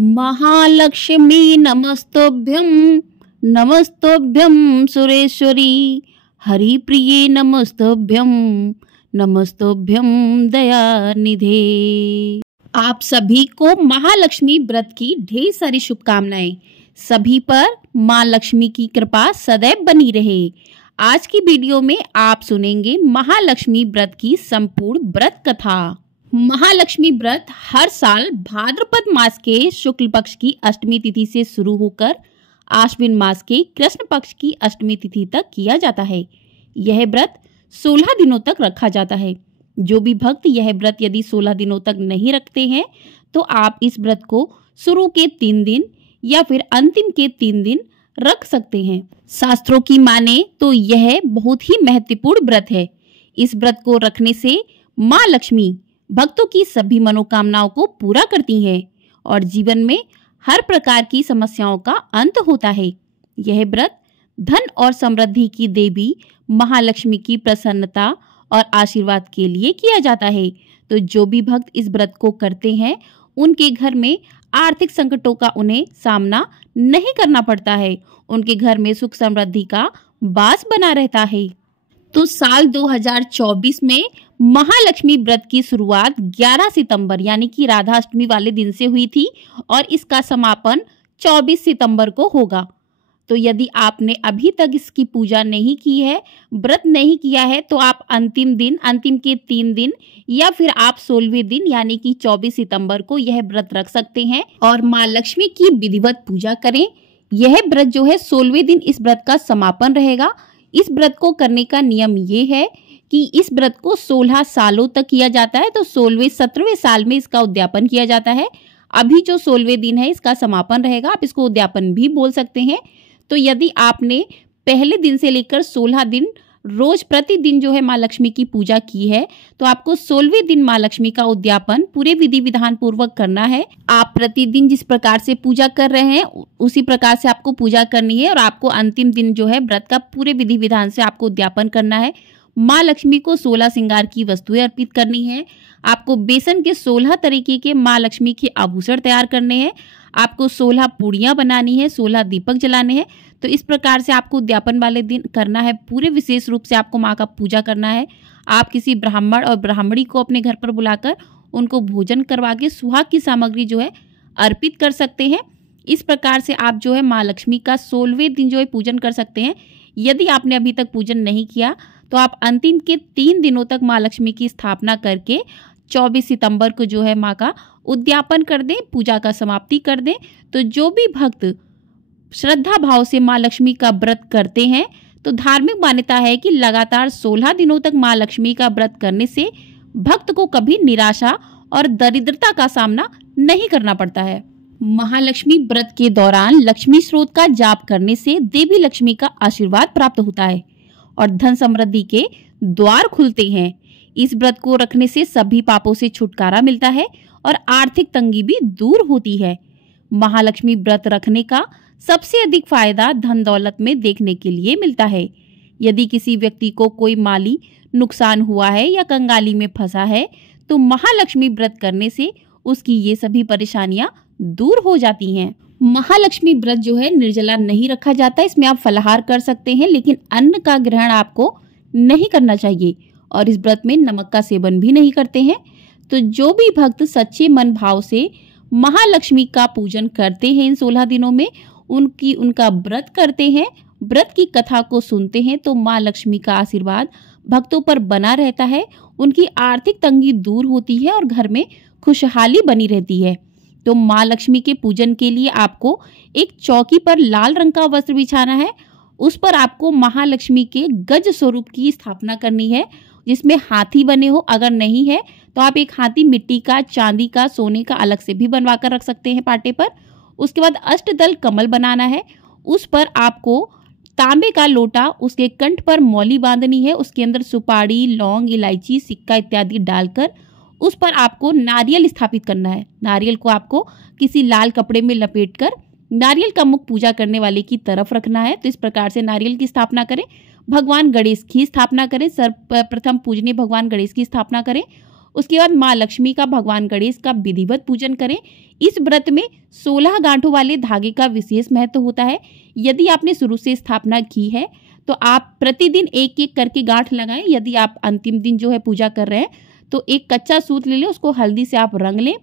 महालक्ष्मी नमस्तोभ्यं नमस्तोभ्यं सुरेश्वरी हरिप्रिये नमस्तोभ्यं नमस्तोभ्यं दयानिधे। आप सभी को महालक्ष्मी व्रत की ढेर सारी शुभकामनाएं। सभी पर माँ लक्ष्मी की कृपा सदैव बनी रहे। आज की वीडियो में आप सुनेंगे महालक्ष्मी व्रत की संपूर्ण व्रत कथा। महालक्ष्मी व्रत हर साल भाद्रपद मास के शुक्ल पक्ष की अष्टमी तिथि से शुरू होकर आश्विन मास के कृष्ण पक्ष की अष्टमी तिथि तक किया जाता है। यह व्रत 16 दिनों तक रखा जाता है। जो भी भक्त यह व्रत यदि 16 दिनों तक नहीं रखते हैं तो आप इस व्रत को शुरू के 3 दिन या फिर अंतिम के 3 दिन रख सकते हैं। शास्त्रों की माने तो यह बहुत ही महत्वपूर्ण व्रत है। इस व्रत को रखने से माँ लक्ष्मी भक्तों की सभी मनोकामनाओं को पूरा करती हैं और जीवन में हर प्रकार की समस्याओं का अंत होता है। यह व्रत धन और समृद्धि की देवी महालक्ष्मी की प्रसन्नता और आशीर्वाद के लिए किया जाता है। तो जो भी भक्त इस व्रत को करते हैं उनके घर में आर्थिक संकटों का उन्हें सामना नहीं करना पड़ता है। उनके घर में सुख समृद्धि का वास बना रहता है। तो साल 2024 में महालक्ष्मी व्रत की शुरुआत 11 सितंबर यानी कि राधाष्टमी वाले दिन से हुई थी और इसका समापन 24 सितंबर को होगा। तो यदि आपने अभी तक इसकी पूजा नहीं की है, व्रत नहीं किया है, तो आप अंतिम के 3 दिन या फिर आप 16वें दिन यानी कि 24 सितंबर को यह व्रत रख सकते हैं और माँ लक्ष्मी की विधिवत पूजा करें। यह व्रत जो है 16वें दिन इस व्रत का समापन रहेगा। इस व्रत को करने का नियम ये है कि इस व्रत को 16 सालों तक किया जाता है। तो 16वें 17वें साल में इसका उद्यापन किया जाता है। अभी जो 16वें दिन है इसका समापन रहेगा। आप इसको उद्यापन भी बोल सकते हैं। तो यदि आपने पहले दिन से लेकर 16 दिन रोज प्रतिदिन जो है माँ लक्ष्मी की पूजा की है तो आपको 16वें दिन माँ लक्ष्मी का उद्यापन पूरे विधि विधान पूर्वक करना है। आप प्रतिदिन जिस प्रकार से पूजा कर रहे हैं उसी प्रकार से आपको पूजा करनी है और आपको अंतिम दिन जो है व्रत का पूरे विधि विधान से आपको उद्यापन करना है। माँ लक्ष्मी को 16 श्रृंगार की वस्तुएं अर्पित करनी है। आपको बेसन के 16 तरीके के माँ लक्ष्मी के आभूषण तैयार करने हैं। आपको 16 पूड़ियाँ बनानी है, 16 दीपक जलाने हैं। तो इस प्रकार से आपको उद्यापन वाले दिन करना है। पूरे विशेष रूप से आपको माँ का पूजा करना है। आप किसी ब्राह्मण और ब्राह्मणी को अपने घर पर बुलाकर उनको भोजन करवा के सुहाग की सामग्री जो है अर्पित कर सकते हैं। इस प्रकार से आप जो है माँ लक्ष्मी का 16वें दिन जो है पूजन कर सकते हैं। यदि आपने अभी तक पूजन नहीं किया तो आप अंतिम के 3 दिनों तक माँ लक्ष्मी की स्थापना करके 24 सितंबर को जो है माँ का उद्यापन कर दें, पूजा का समाप्ति कर दें। तो जो भी भक्त श्रद्धा भाव से माँ लक्ष्मी का व्रत करते हैं तो धार्मिक मान्यता है कि लगातार 16 दिनों तक माँ लक्ष्मी का व्रत करने से भक्त को कभी निराशा और दरिद्रता का सामना नहीं करना पड़ता है। महालक्ष्मी व्रत के दौरान लक्ष्मी स्रोत का जाप करने से देवी लक्ष्मी का आशीर्वाद प्राप्त होता है और धन समृद्धि के द्वार खुलते हैं। इस व्रत को रखने से सभी पापों से छुटकारा मिलता है और आर्थिक तंगी भी दूर होती है। महालक्ष्मी व्रत रखने का सबसे अधिक फायदा धन दौलत में देखने के लिए मिलता है। यदि किसी व्यक्ति को कोई माली नुकसान हुआ है या कंगाली में फंसा है तो महालक्ष्मी व्रत करने से उसकी ये सभी परेशानियां दूर हो जाती हैं। महालक्ष्मी व्रत जो है निर्जला नहीं रखा जाता। इसमें आप फलाहार कर सकते हैं लेकिन अन्न का ग्रहण आपको नहीं करना चाहिए और इस व्रत में नमक का सेवन भी नहीं करते हैं। तो जो भी भक्त सच्चे मन भाव से महालक्ष्मी का पूजन करते हैं इन 16 दिनों में उनका व्रत करते हैं, व्रत की कथा को सुनते हैं तो माँ लक्ष्मी का आशीर्वाद भक्तों पर बना रहता है। उनकी आर्थिक तंगी दूर होती है और घर में खुशहाली बनी रहती है। तो माँ लक्ष्मी के पूजन के लिए आपको एक चौकी पर लाल रंग का वस्त्र बिछाना है। उस पर आपको महालक्ष्मी के गज स्वरूप की स्थापना करनी है जिसमें हाथी बने हो। अगर नहीं है तो आप एक हाथी मिट्टी का, चांदी का, सोने का अलग से भी बनवा कर रख सकते हैं पाटे पर। उसके बाद अष्टदल कमल बनाना है। उस पर आपको तांबे का लोटा, उसके कंठ पर मौली बांधनी है। उसके अंदर सुपारी, लौंग, इलायची, सिक्का इत्यादि डालकर उस पर आपको नारियल स्थापित करना है। नारियल को आपको किसी लाल कपड़े में लपेटकर नारियल का मुख पूजा करने वाले की तरफ रखना है। तो इस प्रकार से नारियल की स्थापना करें। भगवान गणेश की स्थापना करें। सर्वप्रथम पूजनीय भगवान गणेश की स्थापना करें। उसके बाद माँ लक्ष्मी का, भगवान गणेश का विधिवत पूजन करें। इस व्रत में 16 गांठों वाले धागे का विशेष महत्व होता है। यदि आपने शुरू से स्थापना की है तो आप प्रतिदिन एक एक करके गांठ लगाएं। यदि आप अंतिम दिन जो है पूजा कर रहे हैं तो एक कच्चा सूत ले लें, उसको हल्दी से आप रंग लें,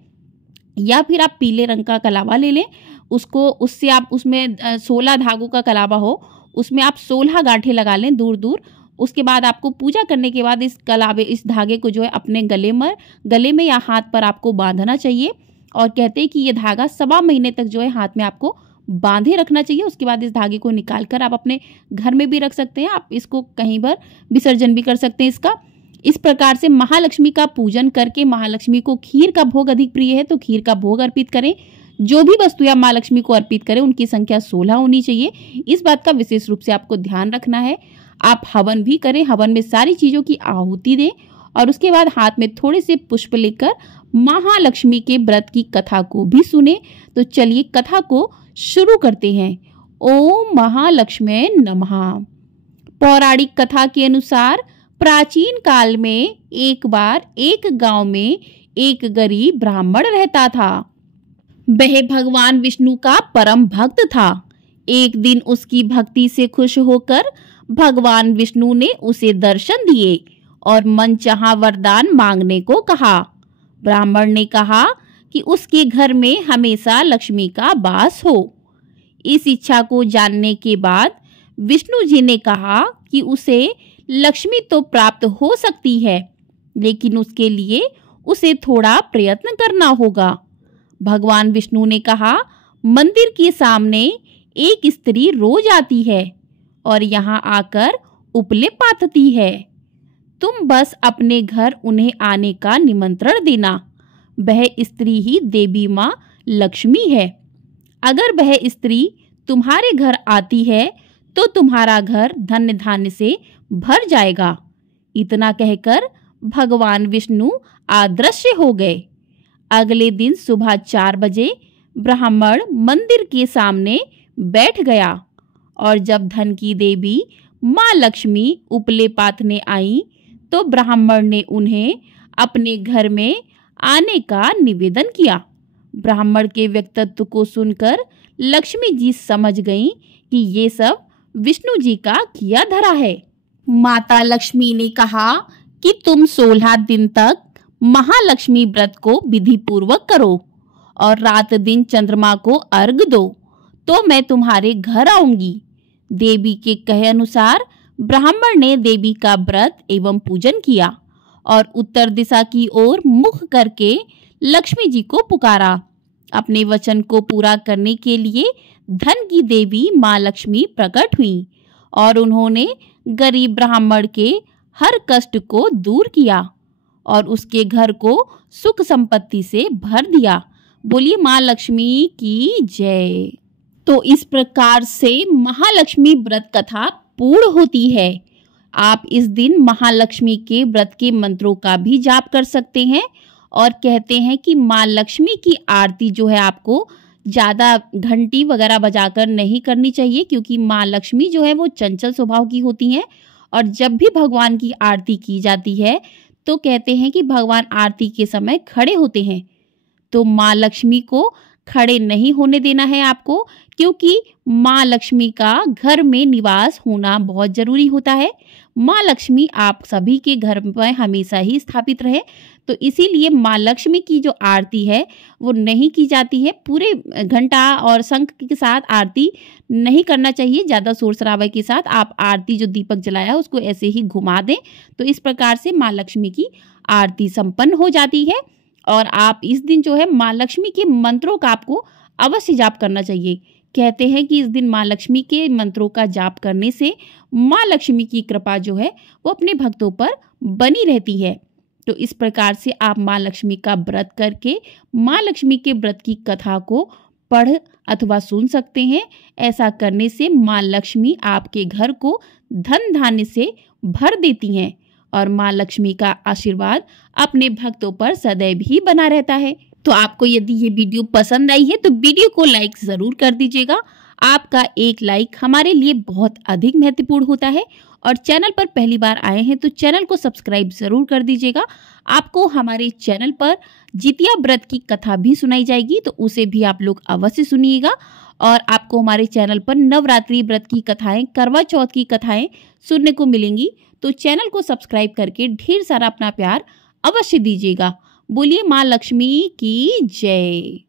या फिर आप पीले रंग का कलावा ले लें, उससे आप उसमें 16 धागों का कलावा हो, उसमें आप 16 गांठें लगा लें दूर दूर। उसके बाद आपको पूजा करने के बाद इस धागे को जो है अपने गले में या हाथ पर आपको बांधना चाहिए। और कहते हैं कि ये धागा 1.25 महीने तक जो है हाथ में आपको बांधे रखना चाहिए। उसके बाद इस धागे को निकाल कर आप अपने घर में भी रख सकते हैं, आप इसको कहीं पर विसर्जन भी कर सकते हैं इसका। इस प्रकार से महालक्ष्मी का पूजन करके, महालक्ष्मी को खीर का भोग अधिक प्रिय है तो खीर का भोग अर्पित करें। जो भी वस्तु आप महालक्ष्मी को अर्पित करें उनकी संख्या 16 होनी चाहिए। इस बात का विशेष रूप से आपको ध्यान रखना है। आप हवन भी करें, हवन में सारी चीजों की आहुति दें और उसके बाद हाथ में थोड़े से पुष्प लेकर महालक्ष्मी के व्रत की कथा को भी सुने। तो चलिए कथा को शुरू करते हैं। ओम महालक्ष्मी नमः। पौराणिक कथा के अनुसार प्राचीन काल में एक बार एक गांव में एक गरीब ब्राह्मण रहता था। वह भगवान विष्णु का परम भक्त था। एक दिन उसकी भक्ति से खुश होकर भगवान विष्णु ने उसे दर्शन दिए और मनचाहा वरदान मांगने को कहा। ब्राह्मण ने कहा कि उसके घर में हमेशा लक्ष्मी का वास हो। इस इच्छा को जानने के बाद विष्णु जी ने कहा कि उसे लक्ष्मी तो प्राप्त हो सकती है, लेकिन उसके लिए उसे थोड़ा प्रयत्न करना होगा। भगवान विष्णु ने कहा, मंदिर के सामने एक स्त्री रोज आती है और यहाँ आकर उपले पाथती है। तुम बस अपने घर उन्हें आने का निमंत्रण देना। वह स्त्री ही देवी माँ लक्ष्मी है। अगर वह स्त्री तुम्हारे घर आती है तो तुम्हारा घर धन्य धान्य से भर जाएगा। इतना कहकर भगवान विष्णु अदृश्य हो गए। अगले दिन सुबह 4 बजे ब्राह्मण मंदिर के सामने बैठ गया और जब धन की देवी माँ लक्ष्मी उपले पाथने आई तो ब्राह्मण ने उन्हें अपने घर में आने का निवेदन किया। ब्राह्मण के व्यक्तित्व को सुनकर लक्ष्मी जी समझ गईं कि ये सब विष्णु जी का किया धरा है। माता लक्ष्मी ने कहा कि तुम 16 दिन तक महालक्ष्मी व्रत को विधि पूर्वक करो और रात दिन चंद्रमा को अर्घ दो, तो मैं तुम्हारे घर आऊंगी। देवी के कहे अनुसार ब्राह्मण ने देवी का व्रत एवं पूजन किया और उत्तर दिशा की ओर मुख करके लक्ष्मी जी को पुकारा। अपने वचन को पूरा करने के लिए धन की देवी माँ लक्ष्मी प्रकट हुई और उन्होंने गरीब ब्राह्मण के हर कष्ट को दूर किया और उसके घर को सुख संपत्ति से भर दिया। बोलिए माँ लक्ष्मी की जय। तो इस प्रकार से महालक्ष्मी व्रत कथा पूर्ण होती है। आप इस दिन महालक्ष्मी के व्रत के मंत्रों का भी जाप कर सकते हैं और कहते हैं कि माँ लक्ष्मी की आरती जो है आपको ज़्यादा घंटी वगैरह बजाकर नहीं करनी चाहिए, क्योंकि माँ लक्ष्मी जो है वो चंचल स्वभाव की होती हैं और जब भी भगवान की आरती की जाती है तो कहते हैं कि भगवान आरती के समय खड़े होते हैं। तो माँ लक्ष्मी को खड़े नहीं होने देना है आपको, क्योंकि माँ लक्ष्मी का घर में निवास होना बहुत जरूरी होता है। माँ लक्ष्मी आप सभी के घर में हमेशा ही स्थापित रहे, तो इसीलिए माँ लक्ष्मी की जो आरती है वो नहीं की जाती है। पूरे घंटा और शंख के साथ आरती नहीं करना चाहिए, ज़्यादा शोर शराबे के साथ आप आरती जो दीपक जलाया उसको ऐसे ही घुमा दें। तो इस प्रकार से माँ लक्ष्मी की आरती संपन्न हो जाती है और आप इस दिन जो है माँ लक्ष्मी के मंत्रों का आपको अवश्य जाप करना चाहिए। कहते हैं कि इस दिन माँ लक्ष्मी के मंत्रों का जाप करने से माँ लक्ष्मी की कृपा जो है वो अपने भक्तों पर बनी रहती है। तो इस प्रकार से आप माँ लक्ष्मी का व्रत करके माँ लक्ष्मी के व्रत की कथा को पढ़ अथवा सुन सकते हैं। ऐसा करने से माँ लक्ष्मी आपके घर को धन धान्य से भर देती हैं और माँ लक्ष्मी का आशीर्वाद अपने भक्तों पर सदैव ही बना रहता है। तो आपको यदि ये वीडियो पसंद आई है तो वीडियो को लाइक ज़रूर कर दीजिएगा। आपका एक लाइक हमारे लिए बहुत अधिक महत्वपूर्ण होता है और चैनल पर पहली बार आए हैं तो चैनल को सब्सक्राइब ज़रूर कर दीजिएगा। आपको हमारे चैनल पर जितिया व्रत की कथा भी सुनाई जाएगी, तो उसे भी आप लोग अवश्य सुनिएगा। और आपको हमारे चैनल पर नवरात्रि व्रत की कथाएं, करवा चौथ की कथाएं सुनने को मिलेंगी। तो चैनल को सब्सक्राइब करके ढेर सारा अपना प्यार अवश्य दीजिएगा। बोलिए माँ लक्ष्मी की जय।